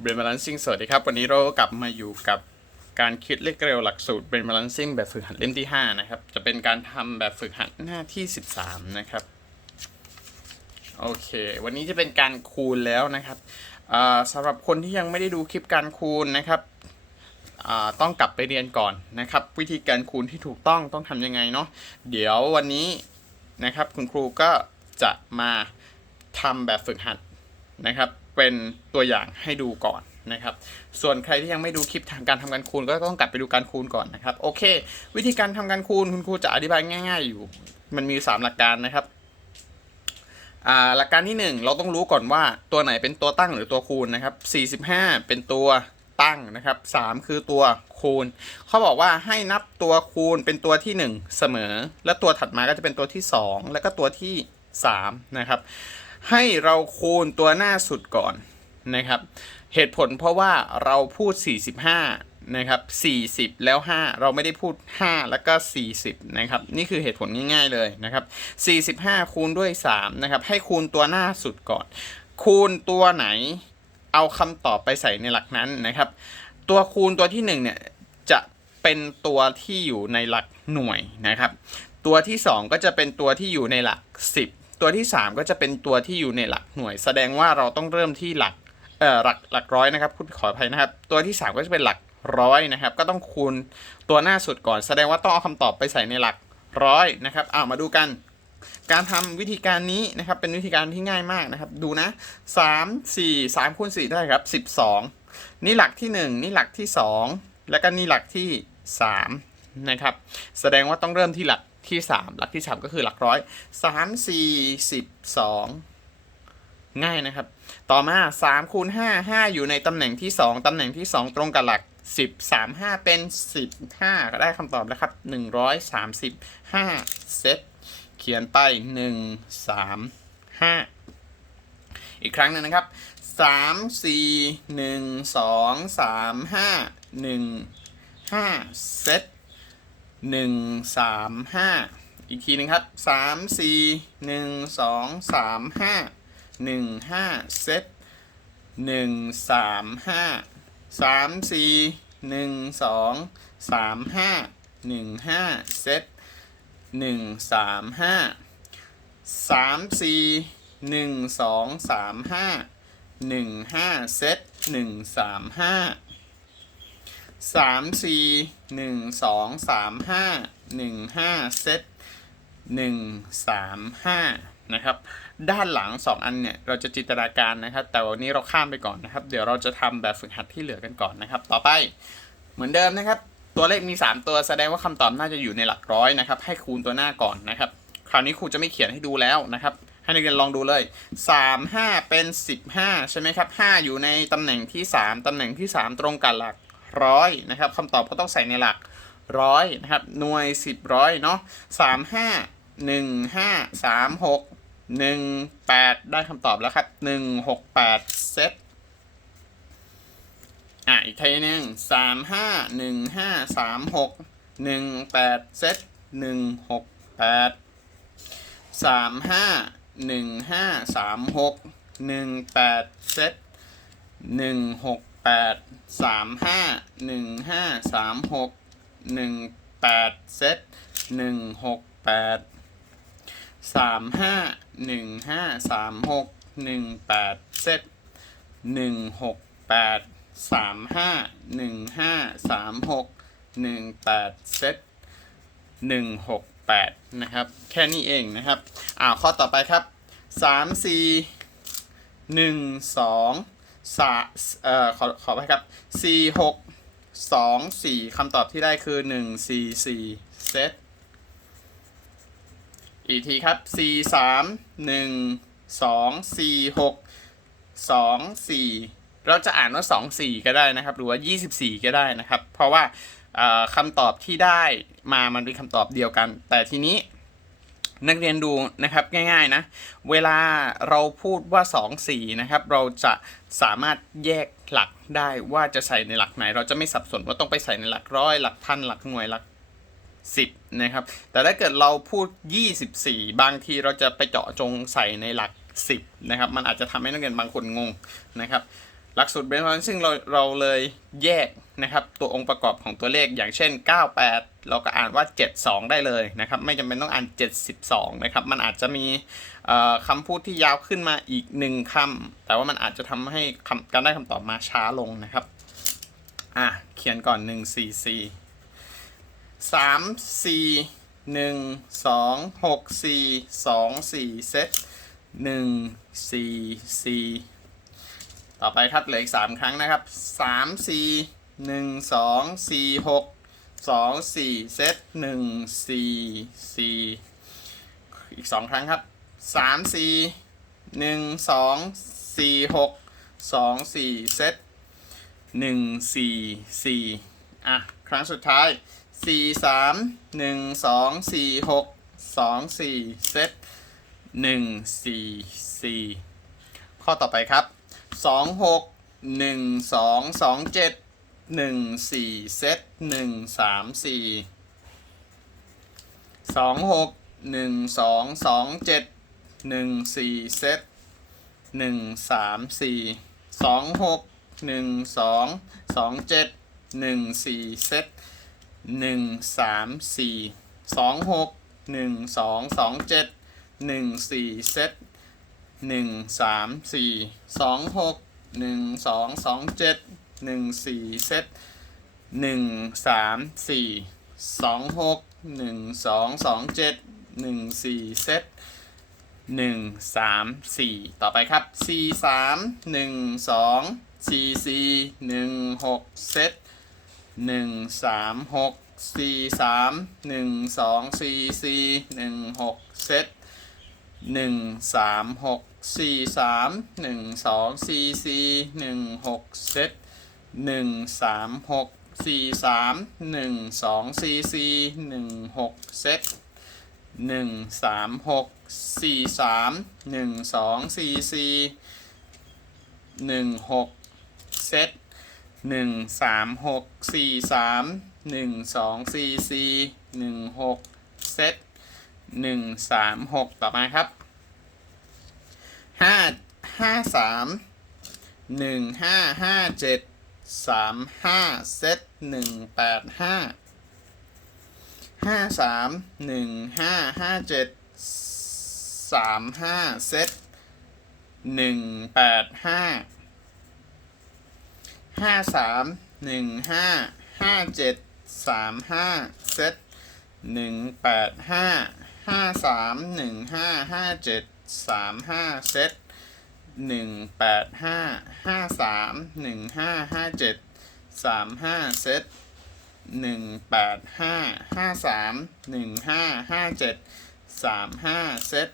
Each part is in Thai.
เบรนบาลานซิ่งสวัสดีครับ วันนี้เรากลับมาอยู่กับการคิดเลขเร็วหลักสูตรเบรนบาลานซิ่งแบบฝึกหัดเล่มที่ 5 นะครับ จะเป็นการทำแบบฝึกหัดหน้าที่ 13 นะครับ โอเค วันนี้จะเป็นการคูณแล้วนะครับสำหรับคนที่ยังไม่ได้ดูคลิปการคูณนะครับต้องกลับไปเรียนก่อนนะครับ วิธีการคูณที่ถูกต้องต้องทำยังไงเนาะเดี๋ยววันนี้นะครับคุณครูก็จะมาทำแบบฝึกหัดนะครับ เป็นตัวอย่างให้ดูก่อนนะครับ ส่วนใครที่ยังไม่ดูคลิปทางการทำการคูณ ก็ต้องกลับไปดูการคูณก่อนนะครับ โอเค วิธีการทำการคูณคุณครูจะอธิบายง่าย ๆ อยู่ มันมี 3 หลักการนะครับหลักการที่ 1 เราต้องรู้ก่อนว่าตัวไหนเป็นตัวตั้งหรือตัวคูณนะครับ 45 เป็นตัวตั้งนะครับ 3 คือตัวคูณ เขาบอกว่าให้นับตัวคูณเป็นตัวที่ 1 เสมอ และตัวถัดมาก็จะเป็นตัวที่ 2 แล้วก็ตัวที่ 3 นะครับ ให้เราคูณตัวหน้าสุดก่อนนะครับ เหตุผลเพราะว่าเราพูด 45 นะครับ 40 แล้ว 5 เราไม่ได้พูด 5 แล้วก็ 40 นะครับ นี่คือเหตุผลง่ายๆเลยนะครับ 45 คูณด้วย 3 นะครับ ให้คูณตัวหน้าสุดก่อน คูณตัวไหนเอาคำตอบไปใส่ในหลักนั้นนะครับ ตัวคูณตัวที่ 1 เนี่ย จะเป็นตัวที่อยู่ในหลักหน่วยนะครับ ตัวที่ 2 ก็จะเป็นตัวที่อยู่ในหลัก 10 ตัวที่ 3 ก็จะเป็นตัวที่อยู่ในหลักหน่วย แสดงว่าเราต้องเริ่มที่หลักเอ่อหลักหลักร้อยนะครับคุณขออภัยนะครับ ตัวที่ 3 ก็จะเป็นหลักร้อยนะครับ ก็ต้องคูณตัวหน้าสุดก่อน แสดงว่าต้องเอาคำตอบไปใส่ในหลักร้อยนะครับอ่ามาดูกัน การทำวิธีการนี้นะครับ เป็นวิธีการที่ง่ายมากนะครับ ดูนะ 3 4 3คูณ4ได้ครับ 12 นี่หลักที่ 1 นี่หลักที่ 2 แล้วก็นี่หลักที่ 3 นะครับ แสดงว่าต้องเริ่มที่หลัก ที่ 3 หลักที่ 3 ก็คือหลักร้อย 3 4 12 ง่ายนะครับ ต่อมา 3 คูณ 5 5 อยู่ในตำแหน่งที่ 2 ตำแหน่งที่ 2 ตรงกับหลัก 10 3 5 เป็น 15 ก็ได้คำตอบแล้วครับ 135 เซต เขียนไป 1 3 5 อีกครั้งหนึ่งนะครับ 3 4 1 2 3 5 1 5 เซต หนึ่งสามห้าอีกทีนึงครับสามสี่หนึ่งสองสามห้าหนึ่งห้าเซตหนึ่งสามห้าสามสี่หนึ่งสองสามห้าหนึ่งห้าเซตหนึ่งสามห้าสามสี่หนึ่งสองสามห้าหนึ่งห้าเซตหนึ่งสามห้า สามสี่หนึ่งสองสามห้าหนึ่งห้าเซตหนึ่งสามห้านะครับ ด้านหลังสองอันเนี่ย เราจะจินตนาการนะครับ แต่วันนี้เราข้ามไปก่อนนะครับ เดี๋ยวเราจะทำแบบฝึกหัดที่เหลือกันก่อนนะครับ ต่อไปเหมือนเดิมนะครับ ตัวเลขมี 3 ตัวแสดงว่าคำตอบน่าจะอยู่ในหลักร้อยนะครับ ให้คูณตัวหน้าก่อนนะครับ คราวนี้ครูจะไม่เขียนให้ดูแล้วนะครับ ให้นักเรียนลองดูเลย 3 5 เป็น 15 ใช่ไหมครับ 5 อยู่ในตำแหน่งที่ 3ตำแหน่งที่ 3 ตรงกับหลัก ร้อยนะครับคำตอบก็ต้องใส่ในหลักร้อยนะครับหน่วย10ร้อยเนาะ3 5 1 5 3 6 1 8ได้คำตอบแล้วครับ1 6 8เซตอะอีกทีหนึ่งสามห้าหนึ่งห้าสามหกหนึ่งแปดเซตหนึ่งหกแปดสามห้าหนึ่งห้าสามหกหนึ่งแปดเซตหนึ่งหกแปดสามห้าหนึ่งห้าสามหกหนึ่งแปดเซตหนึ่งหกแปดสามห้าหนึ่งห้าสามหกหนึ่งแปดเซตหนึ่งหกแปดสามห้าหนึ่งห้าสามหกหนึ่งแปดเซตหนึ่งหกแปดนะครับ แค่นี้เองนะครับ อ่าข้อต่อไปครับสามสี่หนึ่งสอง สาเอ่อขอขอไปครับสี่หกสองสี่คำตอบที่ได้คือหนึ่งสี่สี่เซตอีกทีครับสี่สามหนึ่งสองสี่หกสองสี่เราจะอ่านว่า2 4ก็ได้นะครับ หรือว่า24ก็ได้นะครับ เพราะว่าคำตอบที่ได้มามันเป็นคำตอบเดียวกัน แต่ทีนี้ นักเรียนดูนะครับง่ายๆนะ เวลาเราพูดว่า 2 4นะครับเราจะสามารถแยกหลักได้ว่าจะใส่ในหลักไหน เราจะไม่สับสนว่าต้องไปใส่ในหลักร้อยหลักพันหลักหน่วยหลัก10นะครับแต่ถ้าเกิดเราพูด 24 บางทีเราจะไปเจาะจงใส่ในหลัก 10นะครับมันอาจจะทำให้นักเรียนบางคนงงนะครับ หลักสูตรเบนบาลานซิ่งเราเราเลยแยกนะครับตัวองค์ประกอบของตัวเลขอย่างเช่น 98 เราก็อ่านว่า 72 ได้เลยนะครับไม่จำเป็นต้องอ่าน 72 นะครับมันอาจจะมีคำพูดที่ยาวขึ้นมาอีกหนึ่งคำแต่ว่ามันอาจจะทำให้การได้คำตอบมาช้าลงนะครับอะเขียนก่อน 1 4 4 3 4 1 2 6 4 2 4 เซต1 4 4 ต่อไปครับเหลืออีก 3 ครั้งนะครับ 3 4 1 2 4 6 2 4 เซต1 4 4 อีก 2 ครั้งครับ 3 4 1 2 4 6 2 4 เซต1 4 4 อะ ครั้งสุดท้าย 4 3 1 2 4 6 2 4 เซต1 4 4 ข้อต่อไปครับ สองหกหนึ่งสองสองเจ็ดหนึ่งสี่เซตหนึ่งสามสี่สองหกหนึ่งสองสองเจ็ดหนึ่งสี่เซตหนึ่งสามสี่สองหกหนึ่งสองสองเจ็ดหนึ่งสี่เซตหนึ่งสามสี่สองหกหนึ่งสองสองเจ็ดหนึ่งสี่เซต หนึ่งสามสี่สองหกหนึ่งสองสองเจ็ดหนึ่งสี่เซตหนึ่งสามสี่สองหกหนึ่งสองสองเจ็ดหนึ่งสี่เซตหนึ่งสามสี่ต่อไปครับสี่สามหนึ่งสองสี่สี่หนึ่งหกเซตหนึ่งสามหกสี่สามหนึ่งสองสี่สี่หนึ่งหกเซตหนึ่งสามหก สี่สามหนึ่งสองสี่สี่หนึ่งหกเซตหนึ่งสามหกสี่สามหนึ่งสองสี่สี่หนึ่งหกเซตหนึ่งสามหกสี่สามหนึ่งสองสี่สี่หนึ่งหกเซตหนึ่งสามหกสี่สามหนึ่งสองสี่สี่หนึ่งหกเซตหนึ่งสามหกต่อมาครับ ห้าห้าสามหนึ่งห้าห้าเจ็ดสามห้าเซตหนึ่งแปดห้าห้าสามหนึ่งห้าห้าเจ็ดสามห้าเซตหนึ่งแปดห้าห้าสามหนึ่งห้าห้าเจ็ดสามห้าเซตหนึ่งแปดห้าห้าสามหนึ่งห้าห้าเจ็ด สามห้าเซตหนึ่งแปดห้าห้าสามหนึ่งห้าห้าเจ็ดสามห้าเซตหนึ่งแปดห้าห้าสามหนึ่งห้าห้าเจ็ดสามห้าเซต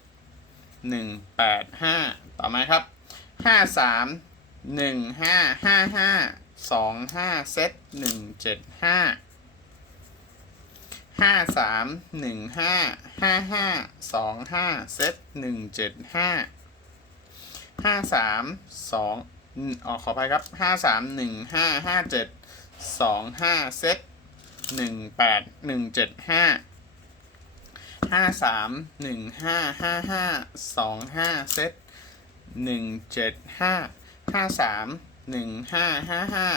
หนึ่งแปดห้าต่อมาครับห้าสามหนึ่งห้าห้าห้าสองห้าเซตหนึ่งเจ็ดห้า ห้าสามหนึ่งห้าห้าห้าสองห้าเซตหนึ่งเจ็ดห้าห้าสามสองอ๋อขออภัยครับห้าสามหนึ่งห้าห้าเจ็ดสองห้าเซตหนึ่งแปดหนึ่งเจ็ดห้าห้าสามหนึ่งห้าห้าห้าสองห้าเซตหนึ่งเจ็ดห้าห้าสามหนึ่งห้าห้าห้า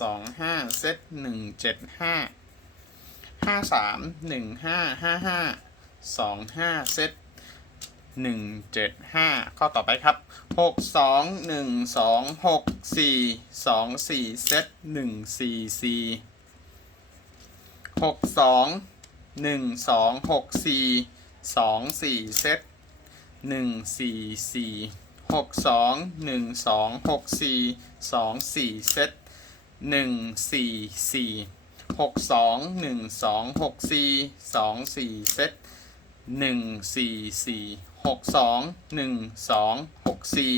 สองห้าเซตหนึ่งเจ็ดห้า ห้าสามหนึ่งห้าห้าห้าสองห้าเซตหนึ่งเจ็ดห้าข้อต่อไปครับหกสองหนึ่งสองหกสี่สองสี่เซตหนึ่งสี่สี่หกสองหนึ่งสองหกสี่สองสี่เซตหนึ่งสี่สี่หกสองหนึ่งสองหกสี่สองสี่เซตหนึ่งสี่สี่ หกสองหนึ่งสองหกสี่สองสี่เซตหนึ่งสี่สี่หกสองหนึ่งสองหกสี่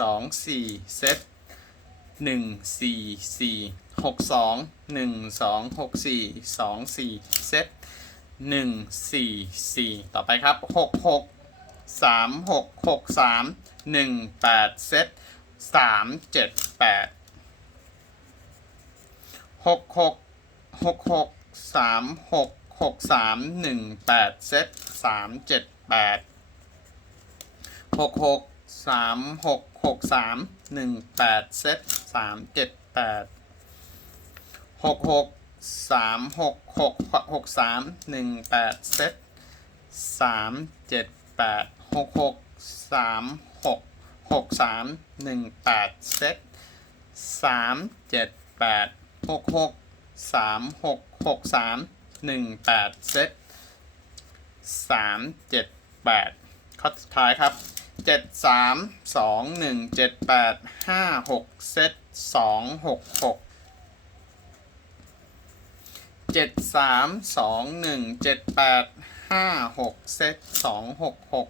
สองสี่เซตหนึ่งสี่สี่หกสองหนึ่งสองหกสี่สองสี่เซตหนึ่งสี่สี่ต่อไปครับหกหกสามหกหกสามหนึ่งแปดเซตสามเจ็ดแปดหกหก หกหกสามหกหกสามหนึ่งแปดเซตสามเจ็ดแปดหกหกสามหกหกสามหนึ่งแปดเซตสามเจ็ดแปดหกหกสามหกหกหกสามหนึ่งแปดเซตสามเจ็ดแปดหกหกสามหกหกสามหนึ่งแปดเซตสามเจ็ดแปดหกหก สามหกหกสามหนึ่งแปดเซตสามเจ็ดแปดข้อสุดท้ายครับเจ็ดสามสองหนึ่งเจ็ดแปดห้าหกเซตสองหกหกเจ็ดสามสองหนึ่งเจ็ดแปดห้าหกเซตสองหกหก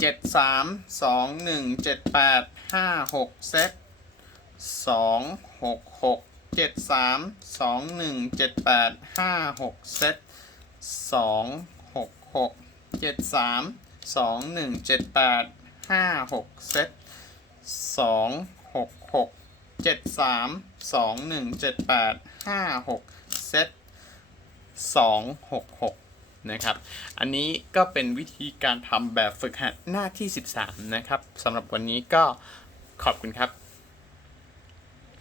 เจ็ดสามสองหนึ่งเจ็ดแปดห้าหกเซตสองหกหก เจ็ดสามสองหนึ่งเจ็ดแปดห้าหกเซตสองหกหกเจ็ดสามสองหนึ่งเจ็ดแปดห้าหกเซตสองหกหกเจ็ดสามสองหนึ่งเจ็ดแปดห้าหกเซตสองหกหกนะครับ อันนี้ก็เป็นวิธีการทำแบบฝึกหัดหน้าที่ 13 นะครับสำหรับวันนี้ก็ขอบคุณครับ